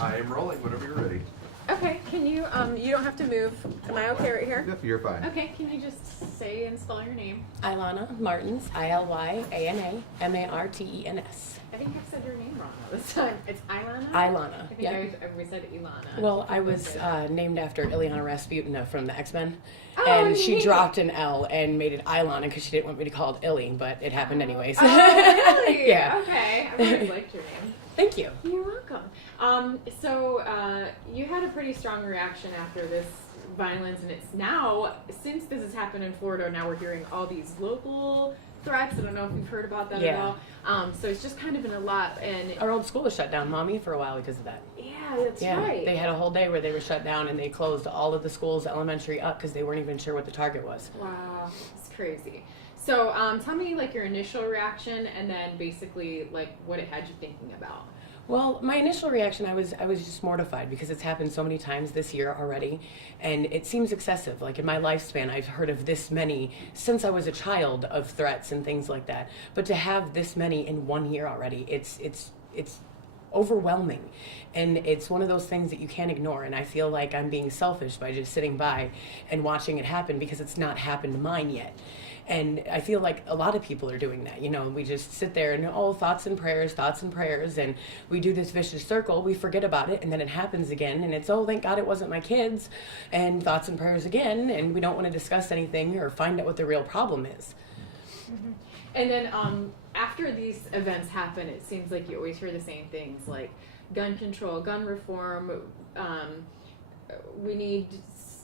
I am rolling whenever you're ready. Okay, can you, you don't have to move. Am I okay right here? Yep, you're fine. Okay, can you just say and spell your name? Iylana Martins, Ilyana Martens. I think I've said your name wrong all this time. It's Iylana? Iylana, I think yeah. I said Iylana. Well, I was named after Ilyana Rasputina from the X-Men. Oh, And she neat. dropped an L and made it Iylana because she didn't want me to call it Illy, but it happened anyways. Oh, really? Yeah. Okay, I've always liked your name. Thank you. You're welcome. You had a pretty strong reaction after this violence, and it's now, since this has happened in Florida, now we're hearing all these local threats. I don't know if you've heard about that at Yeah. all. So it's just kind of been a lot, and Our old school was shut down, Mommy, for a while because of that. yeah, that's Yeah, right. they had a whole day where they were shut down and they closed all of the schools, elementary up, because they weren't even sure what the target was. Wow, it's crazy. So tell me like your initial reaction, and then basically like what it had you thinking about. Well, my initial reaction, I was just mortified because it's happened so many times this year already, and it seems excessive. Like in my lifespan, I've heard of this many since I was a child of threats and things like that. But to have this many in 1 year already, it's overwhelming, and it's one of those things that you can't ignore. And I feel like I'm being selfish by just sitting by and watching it happen because it's not happened to mine yet. And I feel like a lot of people are doing that. You know, we just sit there and, thoughts and prayers, and we do this vicious circle. We forget about it, and then it happens again, and it's, oh, thank God it wasn't my kids, and thoughts and prayers again, and we don't want to discuss anything or find out what the real problem is. Mm-hmm. And then after these events happen, it seems like you always hear the same things, like gun control, gun reform, we need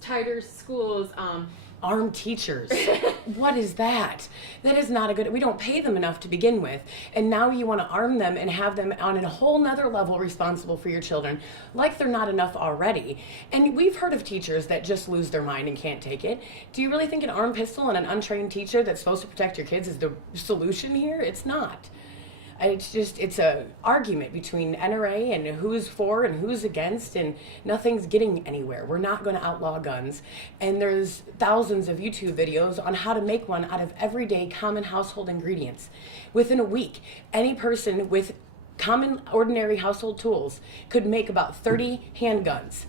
tighter schools, Armed teachers. What is that? That is not a good, we don't pay them enough to begin with. And now you want to arm them and have them on a whole nother level responsible for your children, like they're not enough already. And we've heard of teachers that just lose their mind and can't take it. Do you really think an armed pistol and an untrained teacher that's supposed to protect your kids is the solution here? It's not. It's a argument between NRA and who's for and who's against, and nothing's getting anywhere. We're not going to outlaw guns, and there's thousands of YouTube videos on how to make one out of everyday common household ingredients. Within a week, any person with common ordinary household tools could make about 30 handguns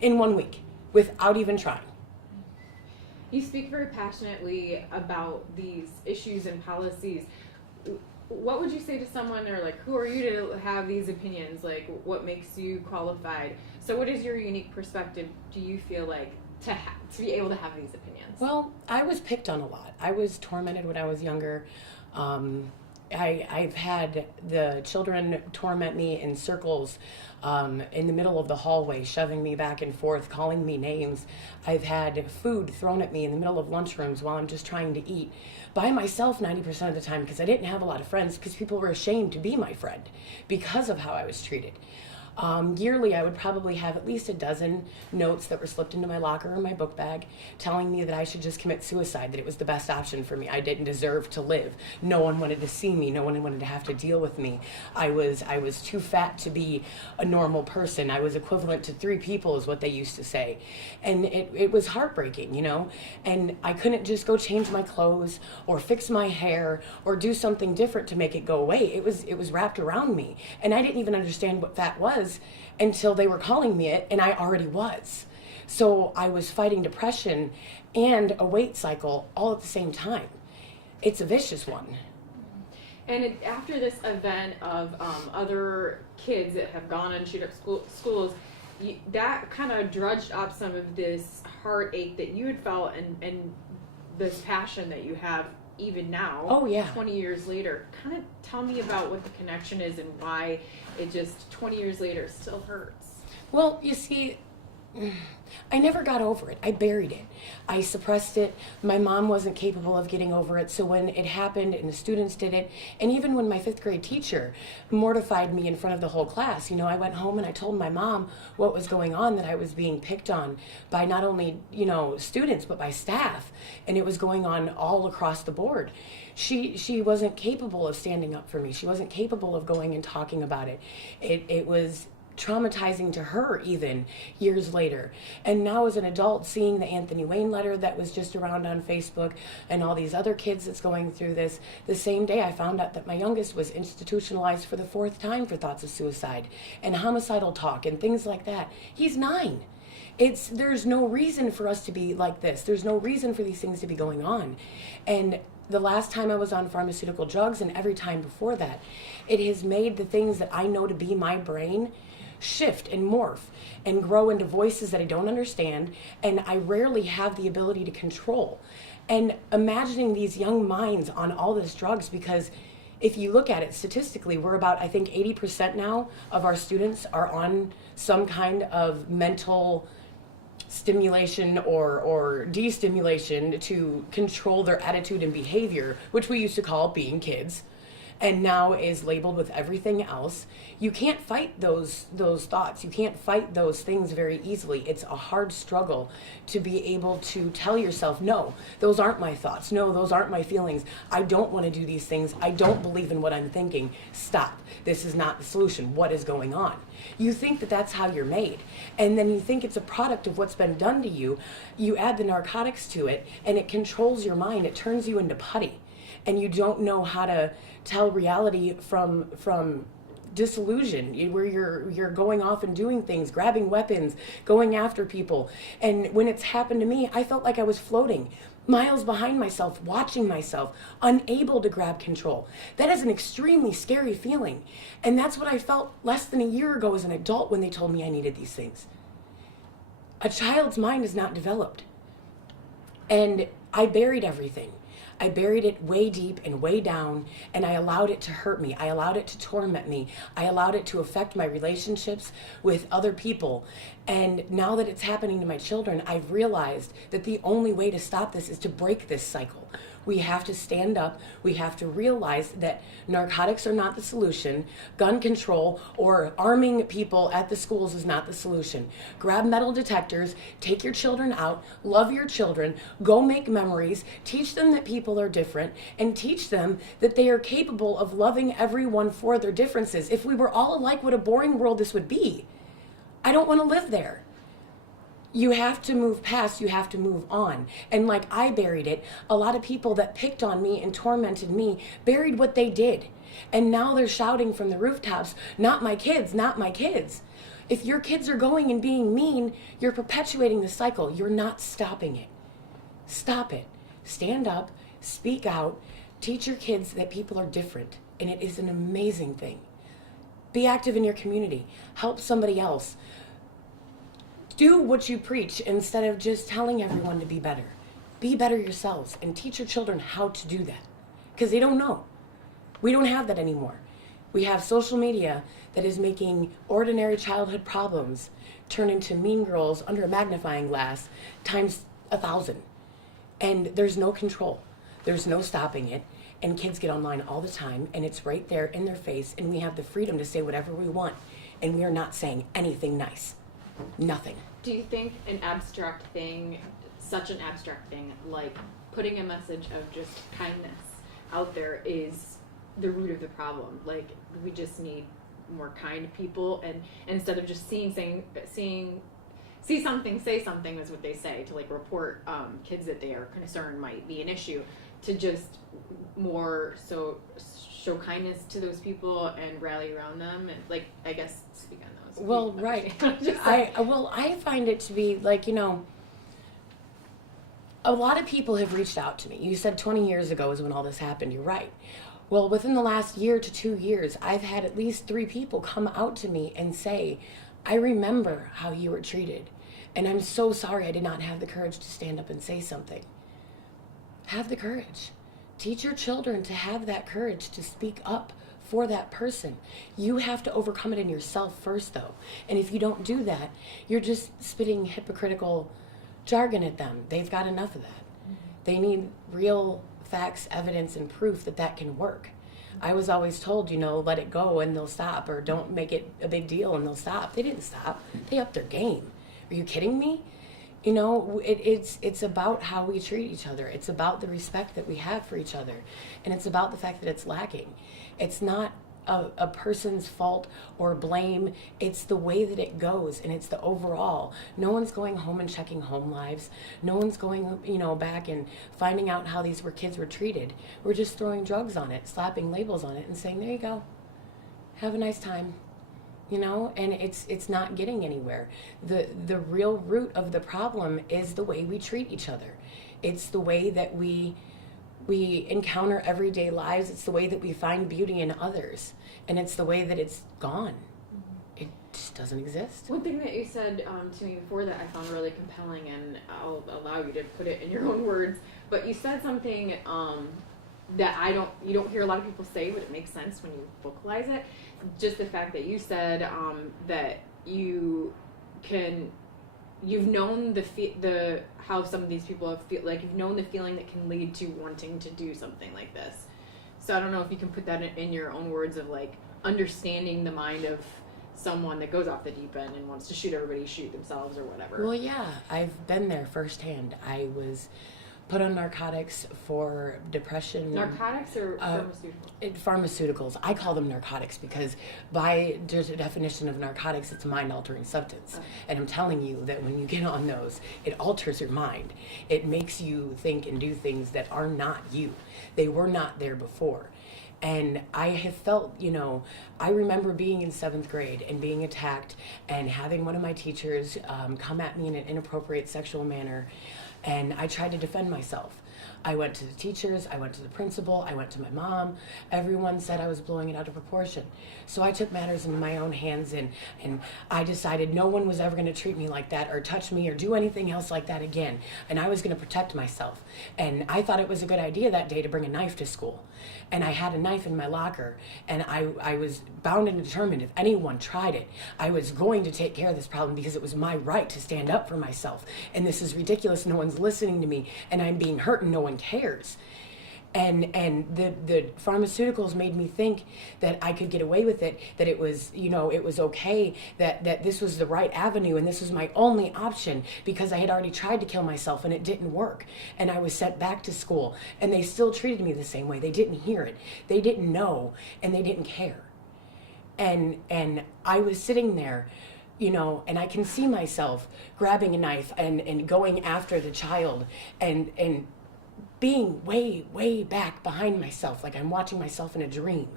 in 1 week without even trying. You speak very passionately about these issues and policies. What would you say to someone, or like, who are you to have these opinions? Like, what makes you qualified? So what is your unique perspective, do you feel like, to be able to have these opinions? Well, I was picked on a lot. I was tormented when I was younger. I've had the children torment me in circles in the middle of the hallway, shoving me back and forth, calling me names. I've had food thrown at me in the middle of lunchrooms while I'm just trying to eat. By myself 90% of the time, because I didn't have a lot of friends, because people were ashamed to be my friend because of how I was treated. Yearly, I would probably have at least a dozen notes that were slipped into my locker or my book bag telling me that I should just commit suicide, that it was the best option for me. I didn't deserve to live. No one wanted to see me. No one wanted to have to deal with me. I was too fat to be a normal person. I was equivalent to 3 people is what they used to say. And it was heartbreaking, you know? And I couldn't just go change my clothes or fix my hair or do something different to make it go away. It was wrapped around me. And I didn't even understand what that was until they were calling me it, and I already was. So I was fighting depression and a weight cycle all at the same time. It's a vicious one. And after this event of other kids that have gone and shoot up schools, that kind of drudged up some of this heartache that you had felt, and this passion that you have even now. Oh, yeah. 20 years later. Kind of tell me about what the connection is and why it just 20 years later still hurts. Well, you see, I never got over it. I buried it. I suppressed it. My mom wasn't capable of getting over it. So when it happened and the students did it, and even when my 5th grade teacher mortified me in front of the whole class, I went home and I told my mom what was going on, that I was being picked on by not only, students, but by staff. And it was going on all across the board. She wasn't capable of standing up for me. She wasn't capable of going and talking about it. It was traumatizing to her even years later. And now as an adult, seeing the Anthony Wayne letter that was just around on Facebook and all these other kids that's going through this, the same day I found out that my youngest was institutionalized for the 4th time for thoughts of suicide and homicidal talk and things like that. He's 9. There's no reason for us to be like this. There's no reason for these things to be going on. And the last time I was on pharmaceutical drugs and every time before that, it has made the things that I know to be my brain shift and morph and grow into voices that I don't understand, and I rarely have the ability to control. And imagining these young minds on all this drugs, because if you look at it statistically, we're about, I think, 80% now of our students are on some kind of mental stimulation or destimulation to control their attitude and behavior, which we used to call being kids, and now is labeled with everything else. You can't fight those thoughts. You can't fight those things very easily. It's a hard struggle to be able to tell yourself, no, those aren't my thoughts. No, those aren't my feelings. I don't want to do these things. I don't believe in what I'm thinking. Stop. This is not the solution. What is going on? You think that that's how you're made. And then you think it's a product of what's been done to you. You add the narcotics to it, and it controls your mind. It turns you into putty. And you don't know how to tell reality from disillusion, where you're going off and doing things, grabbing weapons, going after people. And when it's happened to me, I felt like I was floating miles behind myself, watching myself, unable to grab control. That is an extremely scary feeling. And that's what I felt less than a year ago as an adult when they told me I needed these things. A child's mind is not developed. And I buried everything. I buried it way deep and way down, and I allowed it to hurt me. I allowed it to torment me. I allowed it to affect my relationships with other people. And now that it's happening to my children, I've realized that the only way to stop this is to break this cycle. We have to stand up. We have to realize that narcotics are not the solution. Gun control or arming people at the schools is not the solution. Grab metal detectors, take your children out, love your children, go make memories, teach them that people are different, and teach them that they are capable of loving everyone for their differences. If we were all alike, what a boring world this would be. I don't want to live there. You have to move past, you have to move on. And like I buried it, a lot of people that picked on me and tormented me buried what they did. And now they're shouting from the rooftops, not my kids, not my kids. If your kids are going and being mean, you're perpetuating the cycle. You're not stopping it. Stop it. Stand up, speak out, teach your kids that people are different. And it is an amazing thing. Be active in your community. Help somebody else. Do what you preach instead of just telling everyone to be better. Be better yourselves and teach your children how to do that, because they don't know. We don't have that anymore. We have social media that is making ordinary childhood problems turn into mean girls under a magnifying glass times 1,000. And there's no control. There's no stopping it. And kids get online all the time, and it's right there in their face, and we have the freedom to say whatever we want, and we are not saying anything nice. Nothing. Do you think an abstract thing, such an abstract thing, like putting a message of just kindness out there is the root of the problem? Like, we just need more kind people, and instead of just see something, say something is what they say, to like report kids that they are concerned might be an issue, to just more so show kindness to those people and rally around them, and like, I guess, speak on those. Well, right. I find it to be like, a lot of people have reached out to me. You said 20 years ago is when all this happened. You're right. Well, within the last year to 2 years, I've had at least 3 people come out to me and say, I remember how you were treated, and I'm so sorry I did not have the courage to stand up and say something. Have the courage. Teach your children to have that courage to speak up for that person. You have to overcome it in yourself first, though. And if you don't do that, you're just spitting hypocritical jargon at them. They've got enough of that. Mm-hmm. They need real facts, evidence, and proof that that can work. I was always told, let it go and they'll stop, or don't make it a big deal and they'll stop. They didn't stop. They upped their game. Are you kidding me? It's about how we treat each other. It's about the respect that we have for each other. And it's about the fact that it's lacking. It's not a person's fault or blame. It's the way that it goes, and it's the overall. No one's going home and checking home lives. No one's going, back and finding out how these kids were treated. We're just throwing drugs on it, slapping labels on it, and saying, there you go, have a nice time. And it's not getting anywhere. The real root of the problem is the way we treat each other. It's the way that we encounter everyday lives. It's the way that we find beauty in others, and it's the way that it's gone. It just doesn't exist. One thing that you said to me before that I found really compelling, and I'll allow you to put it in your own words, but you said something that you don't hear a lot of people say, but it makes sense when you vocalize it. Just the fact that you said that you've known how some of these people feel, like you've known the feeling that can lead to wanting to do something like this. So I don't know if you can put that in your own words of like understanding the mind of someone that goes off the deep end and wants to shoot themselves or whatever. Well, yeah, I've been there firsthand. I was put on narcotics for depression. Narcotics or pharmaceuticals? Pharmaceuticals. I call them narcotics because by the definition of narcotics, it's a mind-altering substance. Okay. And I'm telling you that when you get on those, it alters your mind. It makes you think and do things that are not you. They were not there before. And I have felt, I remember being in 7th grade and being attacked and having one of my teachers come at me in an inappropriate sexual manner. And I tried to defend myself. I went to the teachers, I went to the principal, I went to my mom. Everyone said I was blowing it out of proportion. So I took matters into my own hands, and I decided no one was ever going to treat me like that or touch me or do anything else like that again. And I was going to protect myself. And I thought it was a good idea that day to bring a knife to school. And I had a knife in my locker, and I was bound and determined if anyone tried it, I was going to take care of this problem because it was my right to stand up for myself. And this is ridiculous. No one's listening to me, and I'm being hurt, and no one cares. And the pharmaceuticals made me think that I could get away with it, that it was, it was okay, that this was the right avenue and this was my only option because I had already tried to kill myself and it didn't work. And I was sent back to school and they still treated me the same way. They didn't hear it. They didn't know, and they didn't care. And I was sitting there, and I can see myself grabbing a knife and going after the child and being way, way back behind myself, like I'm watching myself in a dream,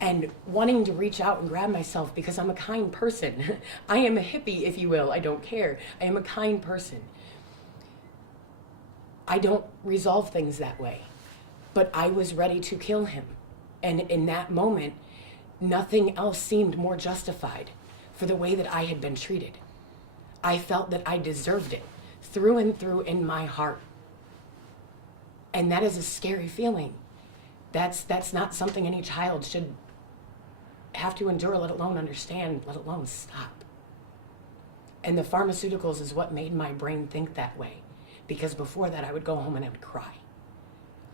and wanting to reach out and grab myself because I'm a kind person. I am a hippie, if you will. I don't care. I am a kind person. I don't resolve things that way. But I was ready to kill him. And in that moment, nothing else seemed more justified for the way that I had been treated. I felt that I deserved it through and through in my heart. And that is a scary feeling. That's not something any child should have to endure, let alone understand, let alone stop. And the pharmaceuticals is what made my brain think that way. Because before that, I would go home and I would cry.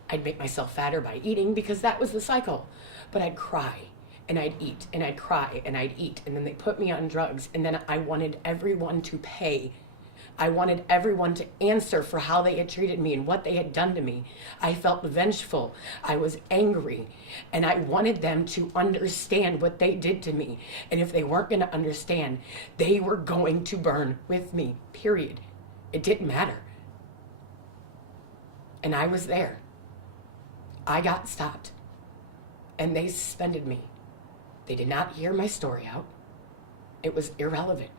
I'd make myself fatter by eating because that was the cycle. But I'd cry and I'd eat and I'd cry and I'd eat. And then they put me on drugs. And then I wanted everyone to pay. I wanted everyone to answer for how they had treated me and what they had done to me. I felt vengeful. I was angry. And I wanted them to understand what they did to me. And if they weren't going to understand, they were going to burn with me, period. It didn't matter. And I was there. I got stopped. And they suspended me. They did not hear my story out. It was irrelevant.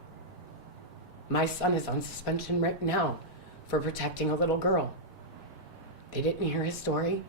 My son is on suspension right now for protecting a little girl. They didn't hear his story.